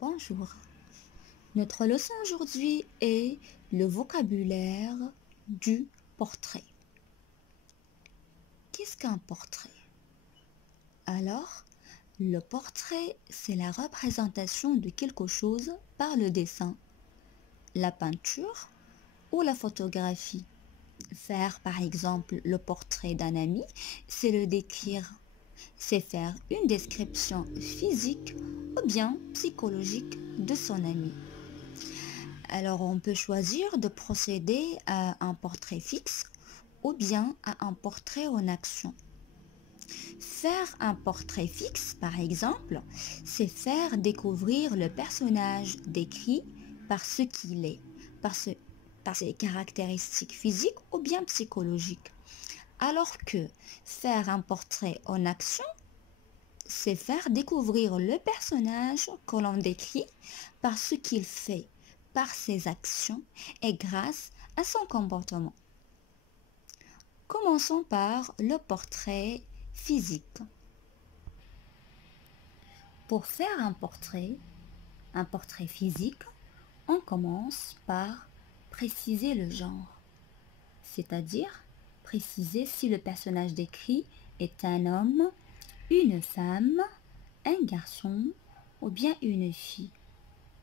Bonjour. Notre leçon aujourd'hui est le vocabulaire du portrait. Qu'est-ce qu'un portrait? Alors, le portrait, c'est la représentation de quelque chose par le dessin, la peinture ou la photographie. Faire par exemple le portrait d'un ami, c'est le décrire. C'est faire une description physique ou bien psychologique de son ami. Alors on peut choisir de procéder à un portrait fixe ou bien à un portrait en action. Faire un portrait fixe, par exemple, c'est faire découvrir le personnage décrit par ce qu'il est, par ses caractéristiques physiques ou bien psychologiques. Alors que faire un portrait en action, c'est faire découvrir le personnage que l'on décrit par ce qu'il fait, par ses actions et grâce à son comportement. Commençons par le portrait physique. Pour faire un portrait physique, on commence par préciser le genre, c'est-à-dire préciser si le personnage décrit est un homme, une femme, un garçon ou bien une fille.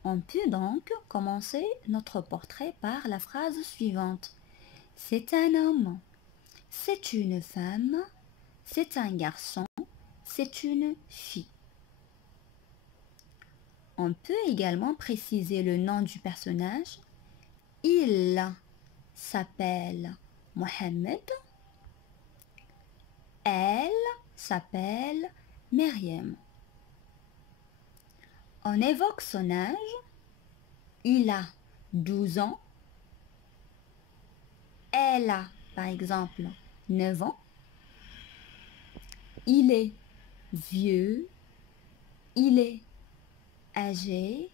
On peut donc commencer notre portrait par la phrase suivante. C'est un homme, c'est une femme, c'est un garçon, c'est une fille. On peut également préciser le nom du personnage. Il s'appelle Mohamed. Elle s'appelle Myriam. On évoque son âge. Il a 12 ans. Elle a, par exemple, 9 ans. Il est vieux. Il est âgé.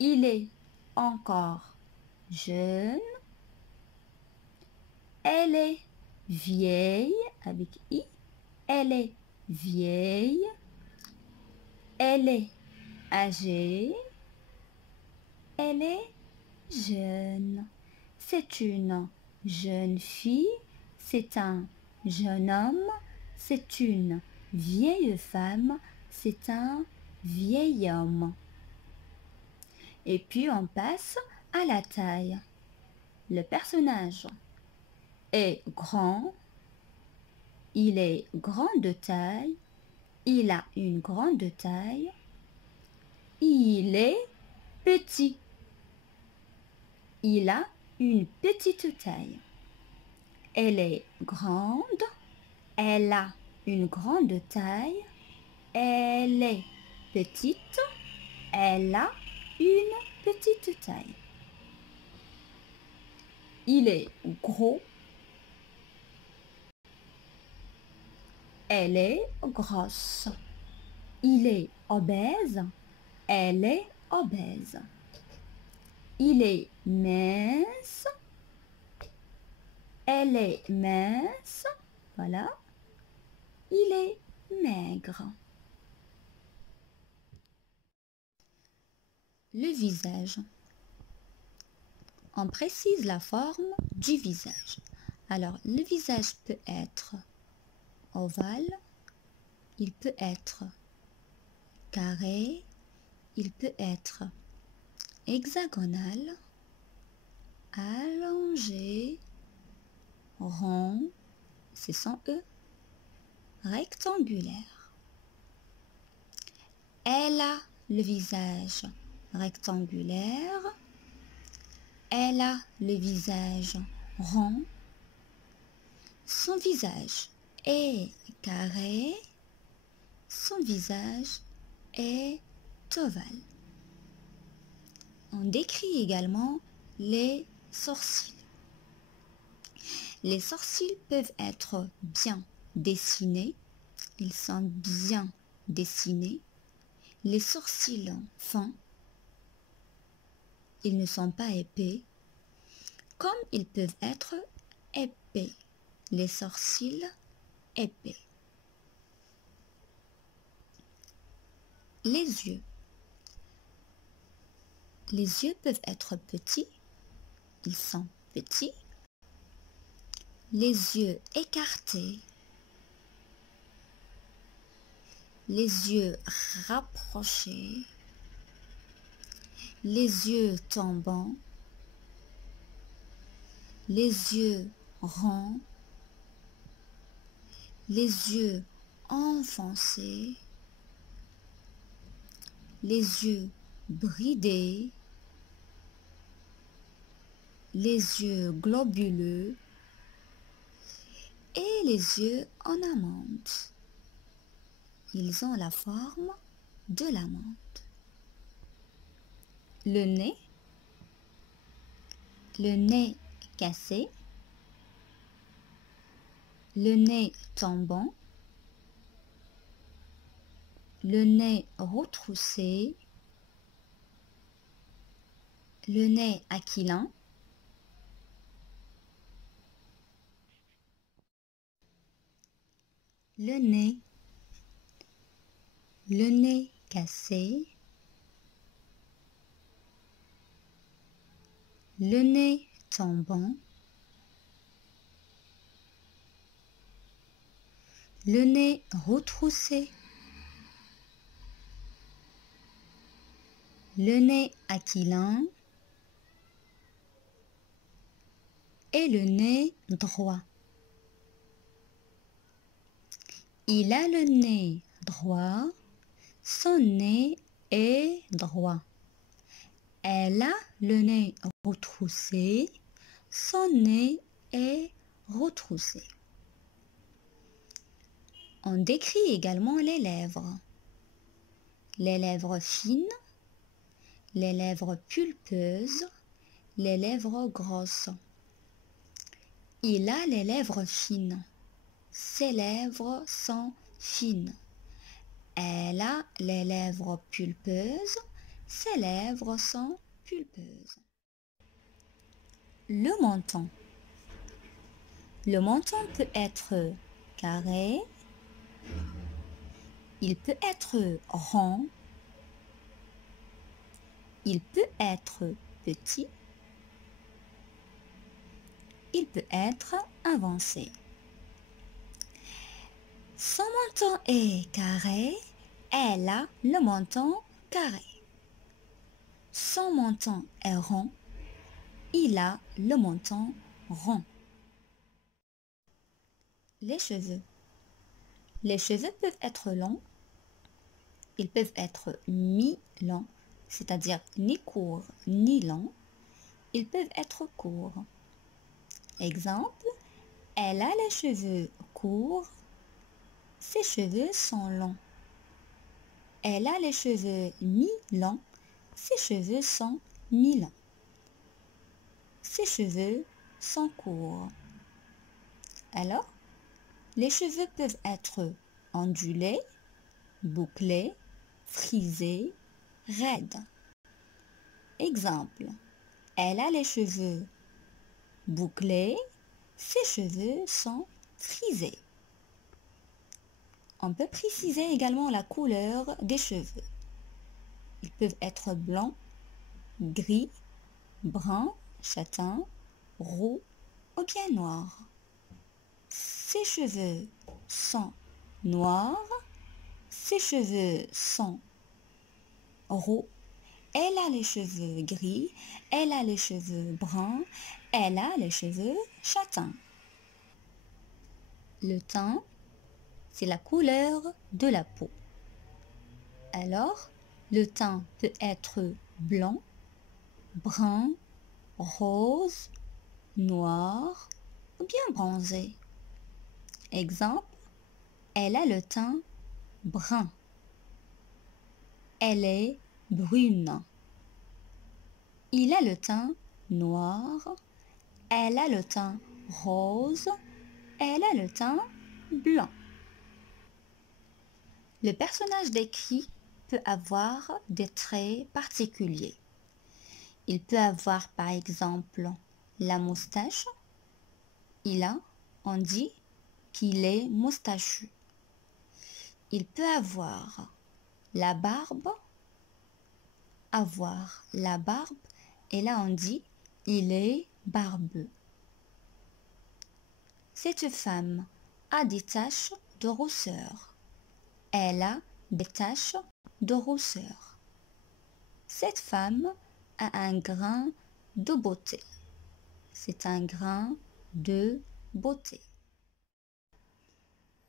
Il est encore jeune. Elle est vieille avec I. Elle est vieille. Elle est âgée. Elle est jeune. C'est une jeune fille. C'est un jeune homme. C'est une vieille femme. C'est un vieil homme. Et puis on passe à la taille. Le personnage est grand. Il est grand de taille. Il a une grande taille. Il est petit. Il a une petite taille. Elle est grande. Elle a une grande taille. Elle est petite. Elle a une petite taille. Il est gros. Elle est grosse. Il est obèse. Elle est obèse. Il est mince. Elle est mince. Voilà. Il est maigre. Le visage. On précise la forme du visage. Alors, le visage peut être ovale, il peut être carré, il peut être hexagonal, allongé, rond, c'est sans E, rectangulaire. Elle a le visage rectangulaire, elle a le visage rond, son visage est carré, son visage est ovale. On décrit également les sourcils. Les sourcils peuvent être bien dessinés, ils sont bien dessinés. Les sourcils fins, ils ne sont pas épais, comme ils peuvent être épais. Les sourcils épais. Les yeux. Les yeux peuvent être petits, ils sont petits. Les yeux écartés, les yeux rapprochés, les yeux tombants, les yeux ronds, les yeux enfoncés, les yeux bridés, les yeux globuleux et les yeux en amande. Ils ont la forme de l'amande. Le nez cassé, le nez tombant, le nez retroussé, le nez aquilin, le nez cassé, le nez tombant, le nez retroussé, le nez aquilin et le nez droit. Il a le nez droit, son nez est droit. Elle a le nez retroussé, son nez est retroussé. On décrit également les lèvres. Les lèvres fines, les lèvres pulpeuses, les lèvres grosses. Il a les lèvres fines. Ses lèvres sont fines. Elle a les lèvres pulpeuses. Ses lèvres sont pulpeuses. Le menton. Le menton peut être carré. Il peut être rond. Il peut être petit. Il peut être avancé. Son menton est carré. Elle a le menton carré. Son menton est rond. Il a le menton rond. Les cheveux. Les cheveux peuvent être longs. Ils peuvent être mi-longs, c'est-à-dire ni courts ni longs. Ils peuvent être courts. Exemple, elle a les cheveux courts. Ses cheveux sont longs. Elle a les cheveux mi-longs. Ses cheveux sont mi-longs. Ses cheveux sont courts. Alors, les cheveux peuvent être ondulés, bouclés, frisés, raides. Exemple, elle a les cheveux bouclés, ses cheveux sont frisés. On peut préciser également la couleur des cheveux. Ils peuvent être blancs, gris, bruns, châtains, roux ou bien noirs. Ses cheveux sont noirs, ses cheveux sont roux, elle a les cheveux gris, elle a les cheveux bruns, elle a les cheveux châtains. Le teint, c'est la couleur de la peau. Alors, le teint peut être blanc, brun, rose, noir ou bien bronzé. Exemple, elle a le teint brun. Elle est brune. Il a le teint noir. Elle a le teint rose. Elle a le teint blanc. Le personnage décrit peut avoir des traits particuliers. Il peut avoir par exemple la moustache. On dit qu'il est moustachu. Il peut avoir la barbe. avoir la barbe et là on dit il est barbeux. Cette femme a des taches de rousseur. Elle a des taches de rousseur. Cette femme a un grain de beauté. C'est un grain de beauté.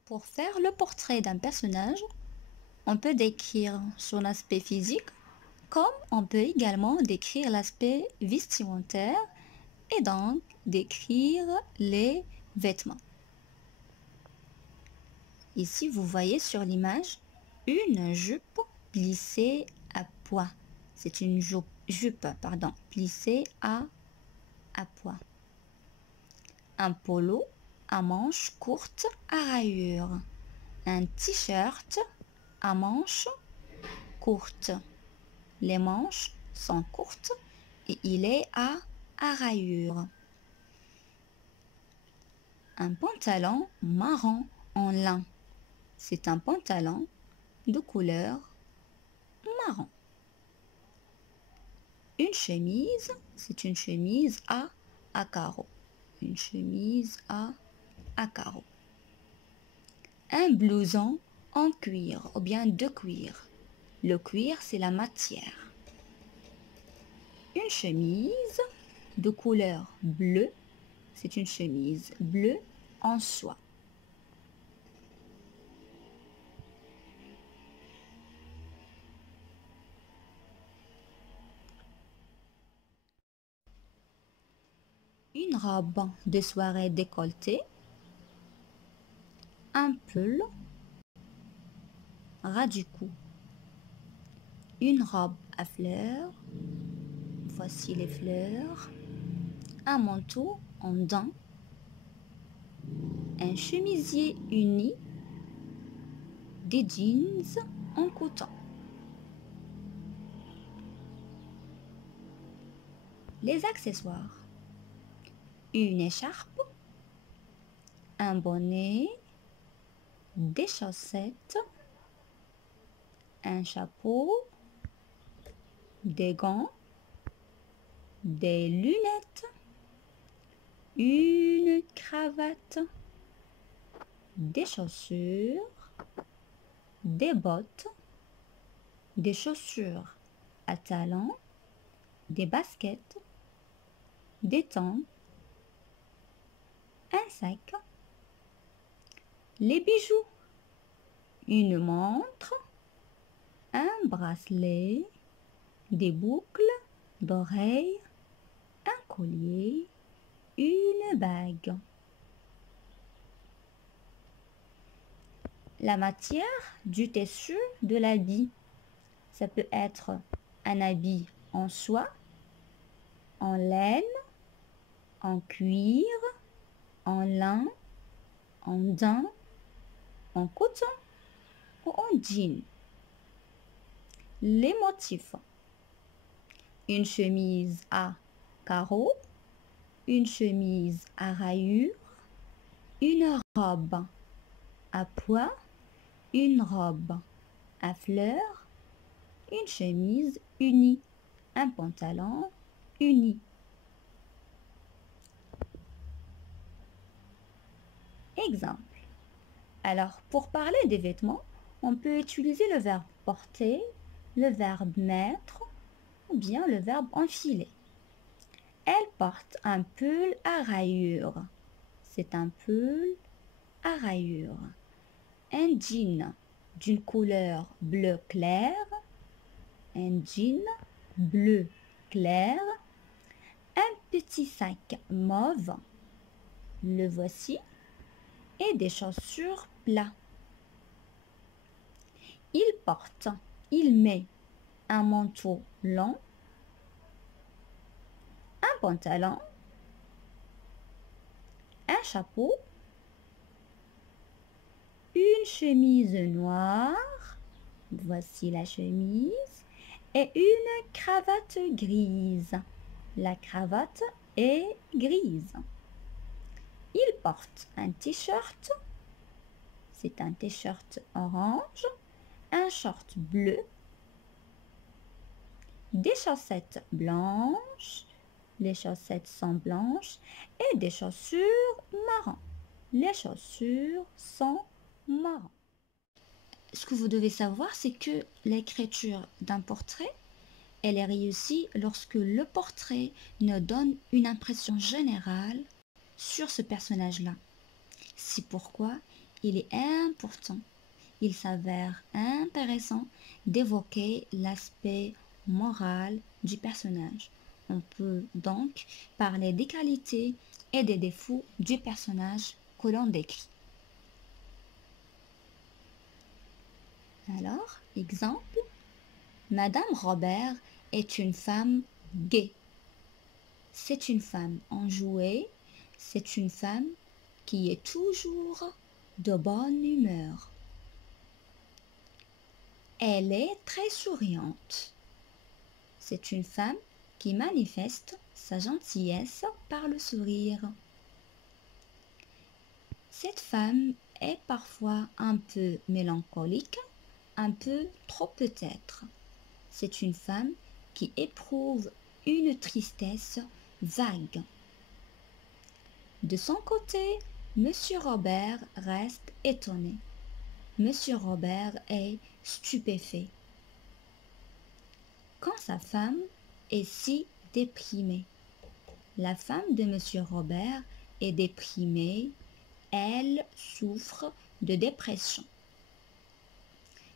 Pour faire le portrait d'un personnage, on peut décrire son aspect physique, comme on peut également décrire l'aspect vestimentaire et donc décrire les vêtements. Ici, vous voyez sur l'image une jupe plissée à pois. C'est une jupe plissée à pois. Un polo à manches courtes à rayures. Un t-shirt à manches courtes. Les manches sont courtes et il est à rayures. Un pantalon marron en lin. C'est un pantalon de couleur marron. Une chemise, c'est une chemise à carreaux. Une chemise à carreaux. Un blouson en cuir ou bien de cuir. Le cuir, c'est la matière. Une chemise de couleur bleue, c'est une chemise bleue en soie. Une robe de soirée décolletée, un pull ras du cou, une robe à fleurs, voici les fleurs, un manteau en daim, un chemisier uni, des jeans en coton. Les accessoires, une écharpe, un bonnet, des chaussettes, un chapeau, des gants, des lunettes, une cravate, des chaussures, des bottes, des chaussures à talons, des baskets, des tongs, un sac, les bijoux, une montre, un bracelet, des boucles d'oreilles, un collier, une bague. La matière du tissu de l'habit, ça peut être un habit en soie, en laine, en cuir, en lin, en daim, en coton ou en jean. Les motifs. Une chemise à carreaux, une chemise à rayures, une robe à pois, une robe à fleurs, une chemise unie, un pantalon uni. Exemple. Alors, pour parler des vêtements, on peut utiliser le verbe porter, le verbe mettre ou bien le verbe enfiler. Elle porte un pull à rayures. C'est un pull à rayures. Un jean d'une couleur bleu clair. Un jean bleu clair. Un petit sac mauve. Le voici. Et des chaussures plats. Il met un manteau long, un pantalon, un chapeau, une chemise noire, voici la chemise, et une cravate grise. La cravate est grise. Il porte un t-shirt, c'est un t-shirt orange, un short bleu, des chaussettes blanches, les chaussettes sont blanches, et des chaussures marron. Les chaussures sont marron. Ce que vous devez savoir, c'est que l'écriture d'un portrait, elle est réussie lorsque le portrait nous donne une impression générale sur ce personnage-là. C'est pourquoi il est important, il s'avère intéressant d'évoquer l'aspect moral du personnage. On peut donc parler des qualités et des défauts du personnage que l'on décrit. Alors, exemple, Madame Robert est une femme gaie. C'est une femme enjouée, c'est une femme qui est toujours de bonne humeur. Elle est très souriante. C'est une femme qui manifeste sa gentillesse par le sourire. Cette femme est parfois un peu mélancolique, un peu trop peut-être. C'est une femme qui éprouve une tristesse vague. De son côté, Monsieur Robert reste étonné. Monsieur Robert est stupéfait. Quand sa femme est si déprimée. La femme de Monsieur Robert est déprimée, elle souffre de dépression.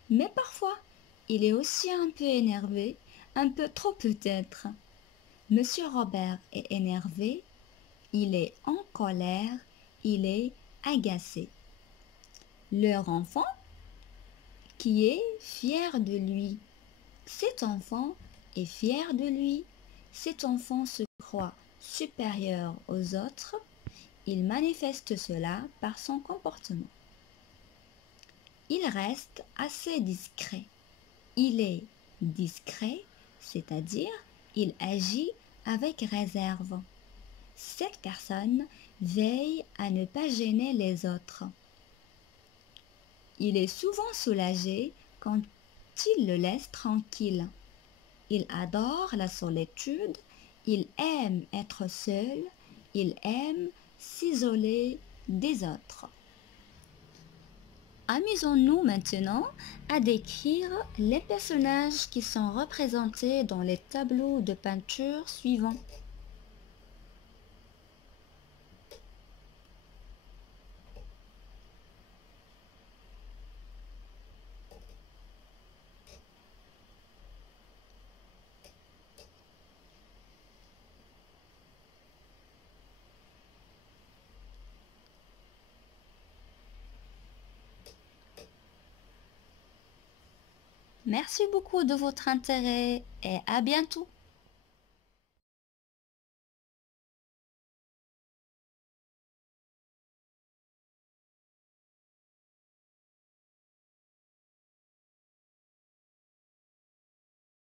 Mais parfois, il est aussi un peu énervé, un peu trop peut-être. Monsieur Robert est énervé, il est en colère, il est agacé. Leur enfant, qui est fier de lui. Cet enfant est fier de lui. Cet enfant se croit supérieur aux autres. Il manifeste cela par son comportement. Il reste assez discret. Il est discret, c'est-à-dire il agit avec réserve. Cette personne veille à ne pas gêner les autres. Il est souvent soulagé quand il le laisse tranquille. Il adore la solitude, il aime être seul, il aime s'isoler des autres. Amusons-nous maintenant à décrire les personnages qui sont représentés dans les tableaux de peinture suivants. Merci beaucoup de votre intérêt et à bientôt.